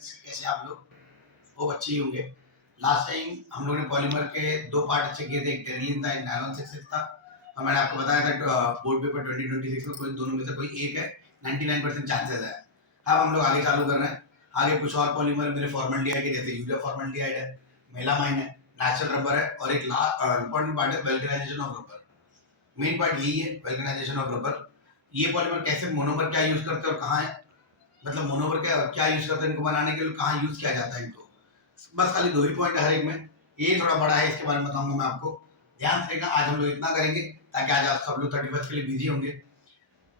कैसे आप लोग वो अच्छे ही होंगे। लास्ट टाइम हम लोगों ने पॉलीमर के दो पार्ट अच्छे किए थे, एक टेरिलिन था, एक नायलॉन 66 था, और मैंने आपको बताया था बोर्ड पेपर 2026 में कोई दोनों में से कोई एक है, 99% चांसेस है। अब हम लोग आगे चालू कर रहे हैं। आगे कुछ और पॉलीमर मेरे फॉर्मल्डिहाइड के, जैसे यूरिया फॉर्मल्डिहाइड है, मेलामाइन है, नेचुरल रबर है, और एक इंपॉर्टेंट पार्ट है vulcanisation of rubber. Main part यही है, वल्कनाइजेशन ऑफ रबर। ये पॉलीमर कैसे, मोनोमर क्या यूज करते हैं और कहाँ है, मतलब मोनोमर क्या यूज करते हैं इनको बनाने के लिए, कहाँ यूज किया जाता है इनको। बस खाली दो ही पॉइंट है हर एक में, ये थोड़ा बड़ा है, इसके बारे में बताऊंगा मैं आपको। ध्यान से देखना, आज हम लोग इतना करेंगे ताकि आज आप सब लोग 31 के लिए बिजी होंगे।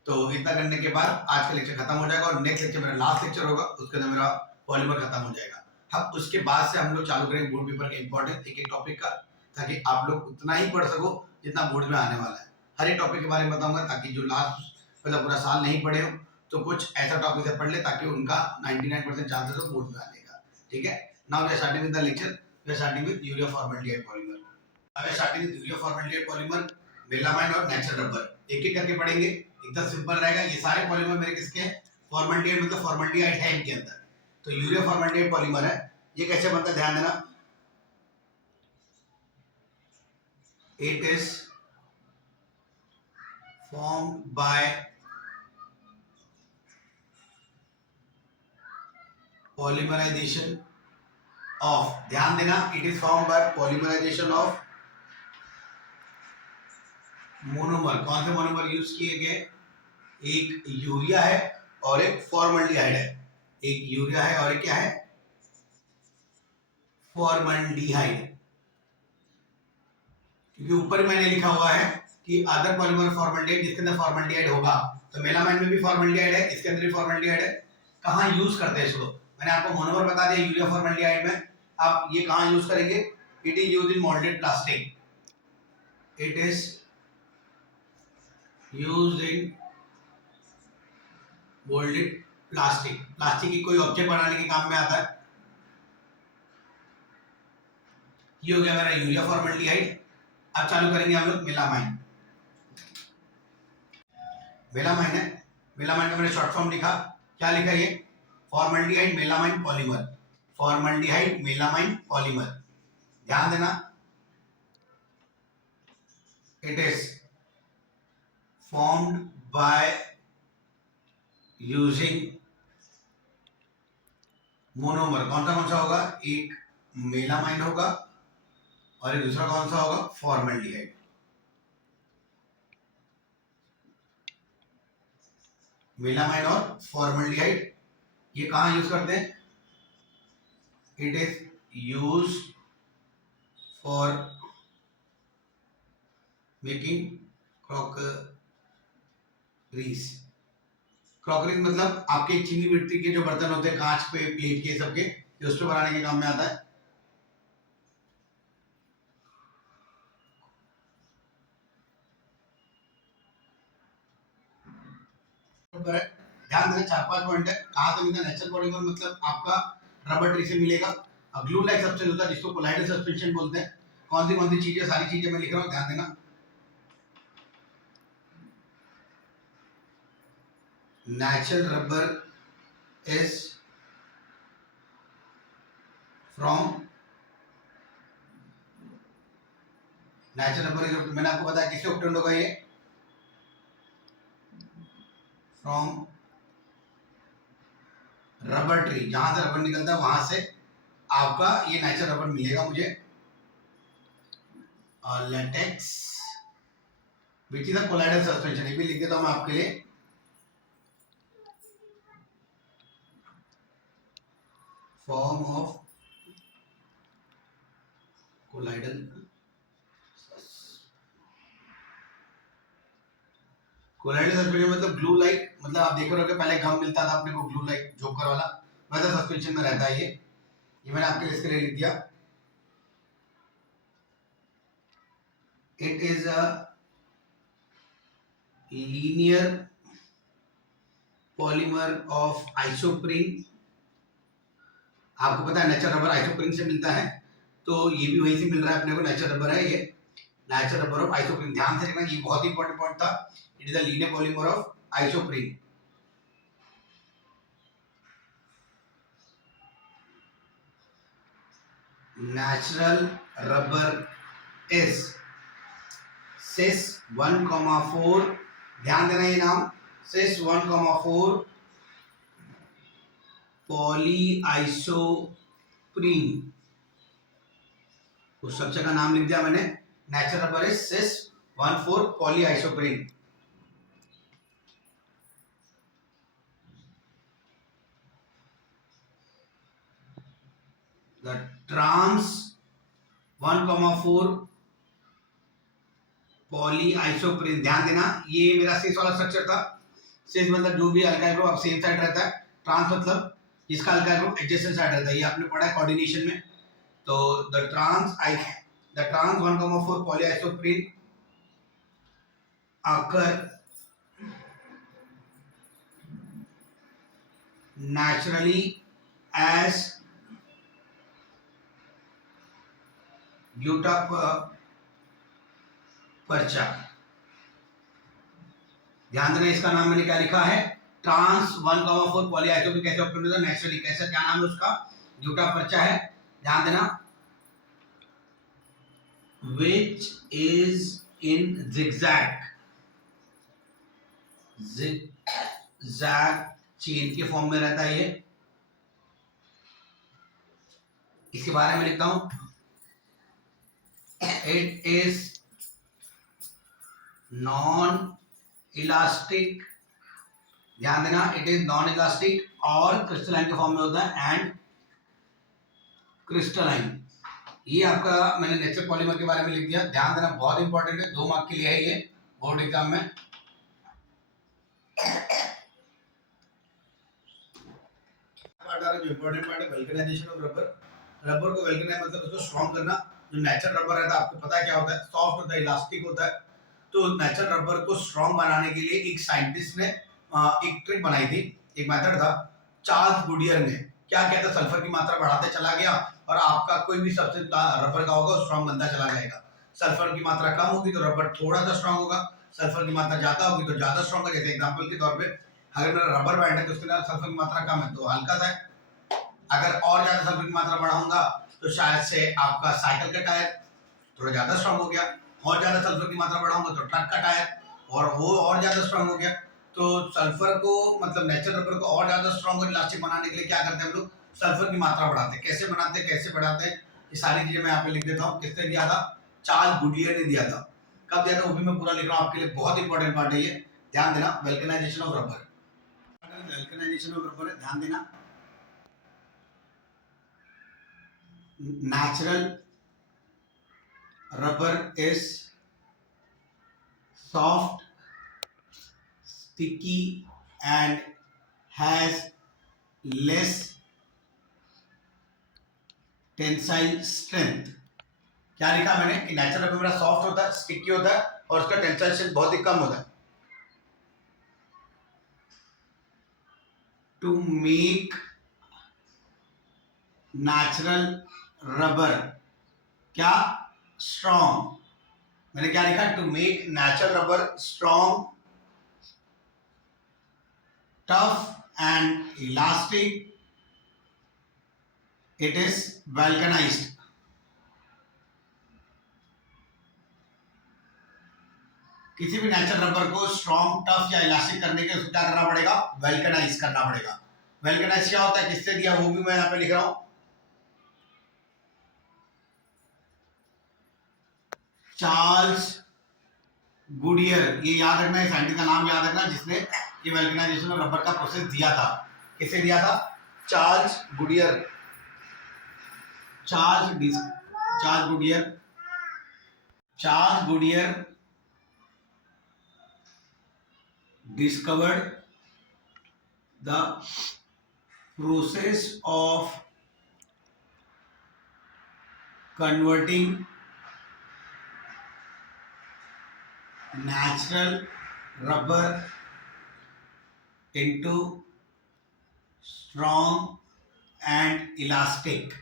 तो इतना करने के बाद आज का लेक्चर खत्म हो जाएगा, और नेक्स्ट लेक्चर मेरा लास्ट लेक्चर होगा, उसके अंदर मेरा पॉलीमर खत्म हो जाएगा। अब उसके बाद से हम लोग चालू करेंगे बोर्ड पेपर के इंपॉर्टेंट एक एक टॉपिक का, ताकि आप लोग उतना ही पढ़ सको जितना बोर्ड में आने वाला है। हर एक टॉपिक के बारे में बताऊंगा, ताकि जो लास्ट मतलब पूरा साल नहीं पढ़े हो तो कुछ ऐसा टॉपिक से पढ़ ले ताकि उनका 99% चांसेस हो बोर्ड में आने का। ठीक है, now we are starting with the lecture. We are starting with urea formaldehyde polymer. अब we are starting with urea formaldehyde polymer, melamine और नेचुरल रबर। एक एक करके पढ़ेंगे, एकदम सिंपल रहेगा। ये सारे पॉलीमर मेरे किसके हैं, फॉर्मल्डिहाइड, मतलब फॉर्मल्डिहाइड है इनके अंदर। तो यूरिया फॉर्मल्डिहाइड पॉलीमर है। ये कैसे बनता है ध्यान देना। It is formed by polymerization of, ध्यान देना, it is formed by polymerization of monomer. कौन से मोनोमर यूज किए गए, एक यूरिया है और एक फॉर्मल्डिहाइड है। एक यूरिया है और एक क्या है, फॉर्मल्डिहाइड। क्योंकि ऊपर मैंने लिखा हुआ है कि अदर पॉलीमर फॉर्मल्डिहाइड, जिसके अंदर फॉर्मल्डिहाइड होगा, तो मेलामाइन में भी फॉर्मल्डिहाइड है, इसके अंदर भी फॉर्मल्डिहाइड है। कहाँ यूज करते हैं इसको, मैंने आपको मोनोमर बता दिया यूरिया फॉर्मल्डिहाइड में। आप ये कहाँ यूज करेंगे, it is used in moulded plastic. It is used in moulded plastic. Plastic की कोई ऑब्जेक्ट बनाने के काम में आता है। ये हो गया मेरा यूरिया फॉर्मल्डिहाइड। अब चालू करेंगे हम लोग मेलामाइन। मेलामाइन है, मेलामाइन का मैंने शॉर्ट फॉर्म लिखा, क्या लिखा ये, formaldehyde melamine polymer. Formaldehyde melamine polymer, ध्यान देना। It is formed by using monomer. कौन सा होगा, एक मेलामाइन होगा और एक दूसरा कौन सा होगा, फॉर्मल्डिहाइड। मेलामाइन और फॉर्मल्डिहाइड ये कहाँ यूज करते हैं, it is use for making crockeries. Crockeries मतलब आपके चीनी मिट्टी के जो बर्तन होते हैं, कांच पे, प्लेट के, सबके, उस पे बनाने के काम में आता है। ध्यान देना, 4-5 पॉइंट है। कहाँ से मिलता है नेचुरल पॉलीमर, मतलब आपका रबर ट्री से मिलेगा। ग्लू लाइक सब्सटेंस होता है जिसको कोलाइडल सस्पेंशन बोलते हैं। कौन सी चीजें, सारी चीजें मैं लिख रहा हूँ, ध्यान देना। Natural rubber is from, natural rubber मैंने आपको बताया किससे ऑब्टेन्ड होगा, ये फ्रॉम रबर ट्री। जहां से रबर निकलता है वहां से आपका ये नेचुरल रबर मिलेगा मुझे। और latex which is the colloidal suspension, ये भी लिख देता हूं मैं आपके लिए। Form of colloidal, colloidal suspension मतलब ग्लू लाइक, मतलब आप देख रहे हो कि पहले गम मिलता था अपने को ग्लू लाइक जोकर वाला, वैसा सस्पेंशन में रहता है ये मैंने आपके लिए इसके लिए लिख दिया। It is a linear polymer of isoprene. आपको पता है नेचुरल रबर आइसोप्रीन से मिलता है, तो ये भी वहीं से मिल रहा है अपने को, नेचुरल रबर है ये, नेचुरल रबर ऑफ आइसोप्रीन। ध्यान से देखना, ये बहुत इंपॉर्टेंट पॉइंट था। It is the linear polymer of isoprene. natural rubber is cis 1,4, ध्यान देना ये नाम, cis 1,4 पॉलीआइसोप्रीन, उस स्ट्रक्चर का नाम लिख दिया मैंने। Natural rubber is cis 1,4 polyisoprene. The trans 1,4 polyisoprene, ध्यान देना ये मेरा सिस वाला स्ट्रक्चर था। सिस मतलब जो भी अल्काइल ग्रुप अब सेम साइड रहता है, ट्रांस मतलब इसका अल्काइल ग्रुप एडजेसेंट साइड रहता है, ये आपने पढ़ा है कोऑर्डिनेशन में। तो the trans 1,4 polyisoprene occur naturally as gutta percha. ध्यान देना इसका नाम मैंने क्या लिखा है, ट्रांस 1,4 पॉलीआइसोप्रीन कैसे ऑब्टेन होता है नेचुरली, कैसे क्या नाम है उसका, ग्यूटापर्चा है। ध्यान देना which is in zigzag chain के फॉर्म में रहता है ये। इसके बारे में लिखता हूं, इट इज नॉन इलास्टिक, ध्यान देना इट इज नॉन इलास्टिक और क्रिस्टलाइन के फॉर्म में होता है एंड क्रिस्टलाइन। ये आपका मैंने नेचुरल पॉलीमर के बारे में लिख दिया, ध्यान देना बहुत इंपॉर्टेंट है, 2 मार्क के लिए है ये बोर्ड एग्जाम में। जो इंपॉर्टेंट पार्ट है वल्कनाइजेशन ऑफ रबर। रबर को वल्कनाइज मतलब उसको स्ट्रॉन्ग करना। जो नेचुरल रबर रहता है आपको पता है क्या होता है, सॉफ्ट होता है, इलास्टिक होता है। तो नेचुरल रबर को स्ट्रॉन्ग बनाने के लिए एक साइंटिस्ट ने एक ट्रिक बनाई थी, एक मेथड था। चार्ल्स गुडियर ने क्या किया था, सल्फर की मात्रा बढ़ाते चला गया और आपका कोई भी सब्सटेंस रबर का होगा स्ट्रॉन्ग बनता चला जाएगा। सल्फर की मात्रा कम होगी तो रबर थोड़ा सा स्ट्रॉन्ग होगा, सल्फर की मात्रा ज्यादा होगी तो ज्यादा स्ट्रॉन्ग होगा। जैसे एग्जांपल के तौर पे अगर मेरा रबर बैंड है तो उसके अंदर सल्फर की मात्रा कम है तो हल्का सा है, अगर और ज्यादा सल्फर की मात्रा बढ़ाऊंगा तो शायद से आपका साइकिल का टायर थोड़ा ज्यादा स्ट्रॉन्ग हो गया, और ज्यादा सल्फर की मात्रा बढ़ाऊंगा तो ट्रक का टायर और वो और ज्यादा स्ट्रॉन्ग हो गया। तो सल्फर को मतलब नेचुरल रबर को और ज्यादा स्ट्रॉन्ग और इलास्टिक बनाने के लिए क्या करते हैं हम लोग, सल्फर की मात्रा बढ़ाते हैं। कैसे बनाते हैं, कैसे बढ़ाते हैं, ये सारी चीजें मैं यहाँ पे लिख देता हूँ। किसने दिया था, चार्ल्स गुडियर ने दिया था। कब दिया था वो भी मैं पूरा लिख रहा हूँ आपके लिए, बहुत इंपॉर्टेंट पार्ट है ये, ध्यान देना। Vulcanisation of rubber, vulcanisation of rubber है, ध्यान देना। natural rubber is soft, sticky and has less tensile strength। क्या लिखा मैंने कि नेचुरल रबर मेरा सॉफ्ट होता है, स्टिकी होता है और उसका टेंसाइल स्ट्रेंथ बहुत ही कम होता है। टू मेक नेचुरल रबर क्या स्ट्रॉन्ग, मैंने क्या लिखा, to make natural rubber strong, tough and elastic it is vulcanised. किसी भी नेचुरल रबर को स्ट्रॉन्ग, टफ या इलास्टिक करने के उसको क्या करना पड़ेगा, वल्कनाइज करना पड़ेगा। वल्कनाइज क्या होता है, किससे दिया वो भी मैं यहाँ पे लिख रहा हूं, चार्ल्स गुडियर। ये याद रखना, है साइंटिस्ट का नाम याद रखना जिसने ये वल्कनाइजेशन ऑफ रबर का प्रोसेस दिया था। किसे दिया था, Charles Goodyear. Charles Goodyear discovered the process of converting natural rubber into strong and elastic।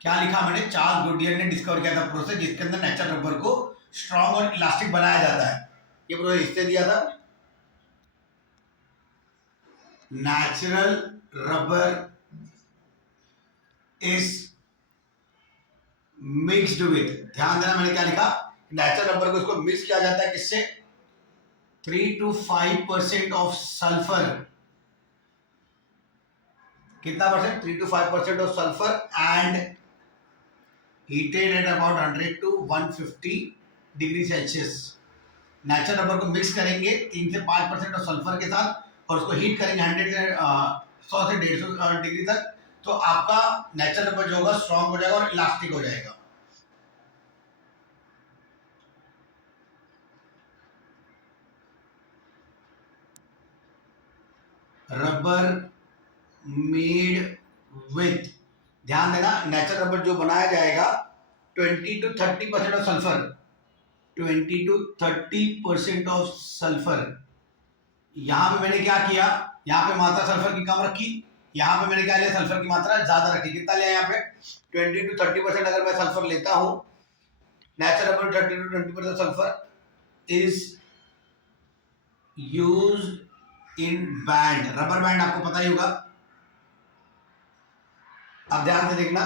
क्या लिखा मैंने, चार्ल्स गुडियर ने डिस्कवर किया था प्रोसेस जिसके अंदर नेचुरल रबर को स्ट्रॉन्ग और इलास्टिक बनाया जाता है। ये प्रोसेस इससे दिया था, natural rubber is mixed with, ध्यान देना मैंने क्या लिखा, नेचुरल रबर को इसको मिक्स किया जाता है किससे, 3 to 5% ऑफ सल्फर, कितना percent, 3 to 5% of sulphur and heated at about 100 to 150 degree Celsius. Natural rubber को मिक्स करेंगे 3 से 5% ऑफ सल्फर के साथ और उसको हीट करेंगे 100 से 150 डिग्री तक, तो आपका नेचुरल रबर जो होगा स्ट्रॉन्ग हो जाएगा और इलास्टिक हो जाएगा। रबर मेड विथ, ध्यान देना नेचुरल रबर जो बनाया जाएगा 20 to 30% of sulphur, 20 to 30% of sulphur. यहां पे मैंने क्या किया, यहां पे मात्रा सल्फर की कम रखी, यहां पे मैंने क्या लिया, सल्फर की मात्रा ज्यादा रखी, कितना लिया यहाँ पे 20 to 30% अगर मैं सल्फर लेता हूं, natural rubber 30 to 20% sulphur is used in band, rubber band आपको पता ही होगा। अब ध्यान से देखना,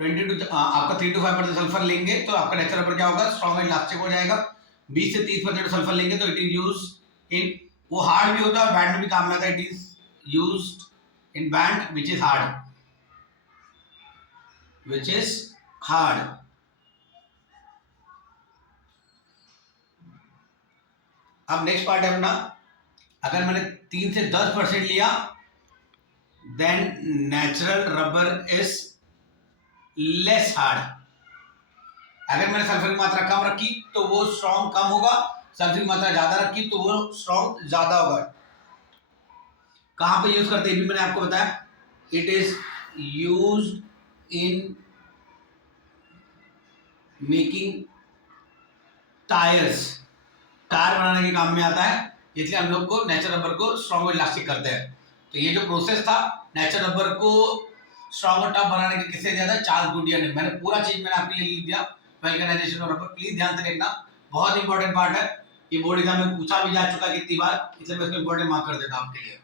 आपका 3 to 5% सल्फर लेंगे तो आपका नेचुरल रबर क्या होगा, स्ट्रॉन्ग एंड इलास्टिक हो जाएगा। 20 से 30% सल्फर लेंगे तो इट इज यूज इन, वो हार्ड भी होता है और बैंड में भी काम आता है, it is used in band which is hard, which is hard. अब नेक्स्ट पार्ट है अपना, अगर मैंने 3 से 10% लिया then natural rubber is less hard. अगर मैंने सल्फर की मात्रा कम रखी तो वो स्ट्रॉन्ग कम होगा, सल्फर की मात्रा ज्यादा रखी तो वो स्ट्रॉन्ग ज्यादा होगा। कहां पे यूज करते हैं भी मैंने आपको बताया, it is used in making tyres, tyre बनाने के काम में आता है, इसलिए हम लोग को नेचुरल रबर को स्ट्रॉन्ग और इलास्टिक करते हैं। तो ये जो प्रोसेस था नेचुरल रबर को स्ट्रॉन्ग और टफ बनाने के, किससे दिया था, चार्ल्स गुडियर ने। मैंने पूरा चीज मैंने आपके लिए लिख दिया, वल्कनाइजेशन ऑफ रबर, प्लीज ध्यान से देखना, बहुत इंपॉर्टेंट पार्ट है, ये बोर्ड एग्जाम में पूछा भी जा चुका है कितनी बार, इसलिए मैं इसको इंपॉर्टेंट मार्क कर देता हूं आपके लिए।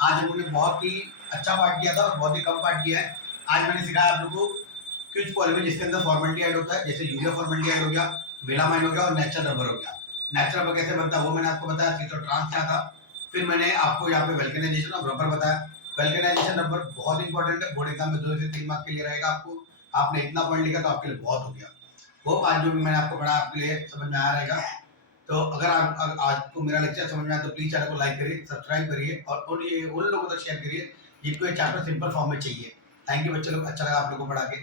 आज हम लोगों ने बहुत ही अच्छा पार्ट किया था और बहुत ही कम पार्ट किया है। आज मैंने सिखाया आप लोगों को कुछ पॉलीमर जिसके अंदर फॉर्मेलिटी ऐड होता है, जैसे यूरिया फॉर्मेलिटी ऐड हो गया, मेलामाइन हो गया और नेचुरल रबर हो गया। नेचुरल रबर कैसे बनता है वो मैंने आपको बताया, सीटो ट्रांस क्या था, फिर मैंने आपको यहाँ पे वल्कनाइजेशन ऑफ रबर बताया। वल्कनाइजेशन रबर बहुत इंपॉर्टेंट है, बोर्ड एग्जाम में 2 से 3 मार्क के लिए रहेगा आपको, आपने इतना पॉइंट लिखा तो आपके लिए बहुत हो गया। वो आज जो भी मैंने आपको पढ़ा आपके लिए समझ में आया रहेगा। तो अगर आप आज को मेरा लेक्चर समझ में आया तो प्लीज चैनल को लाइक करिए, सब्सक्राइब करिए और ये उन लोगों तक शेयर करिए जिनको ये चैप्टर सिंपल फॉर्म में चाहिए। थैंक यू बच्चे लोग, अच्छा लगा आप लोगों को पढ़ा के।